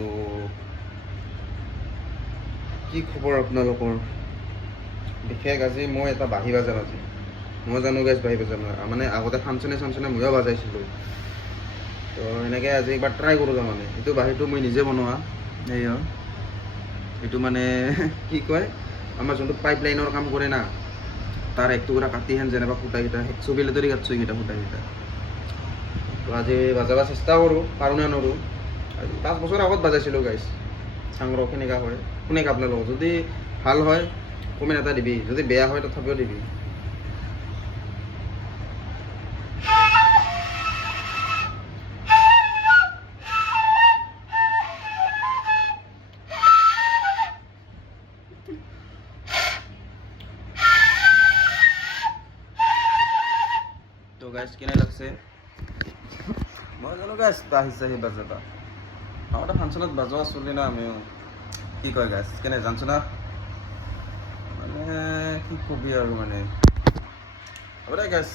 তো কি খবৰ আপোনালোকৰ? বিশেষ আজি মই এটা বাঁহী বাজাম আজি। মই জানো গাইছ বাঁহী বাজাম, মানে আগতে ফাংচনে ময়ো বাজাইছিলোঁ। তো এনেকৈ আজি একবাৰ ট্ৰাই কৰোঁ তাৰমানে। এইটো বাঁহীটো মই নিজে বনোৱা। এইটো মানে কি কয়, আমাৰ যোনটো পাইপ লাইনৰ কাম কৰে না, তাৰ এক টুকুৰা কাটি হেন যেনিবা সূতাকেইটা ছবিলেতৰি কাটছোঁ এইকেইটা সূতাকেইটা। তো আজি বাজাব চেষ্টা কৰোঁ, পাৰোঁ নে নৰোঁ। 5 বছৰ আগত বাজাইছিলোঁ গাইছ। চাং ৰ কেনেকুৱা হয় শুনে আপোনালোকক। যদি ভাল হয় কমেণ্ট এটা দিবি, যদি বেয়া হয় তথাপিও দিবি। তো গাইছ কেনে লাগছে? মই জানো গাইছ বাঁহী চাহী বাজাবা। আমাৰতো ফাংচনত বাজোৱা চলি না আমিও। কি কয় গাইছ, কেনে জানছো না? মানে কি কবি আৰু মানে। হ'ব দে গাইছ।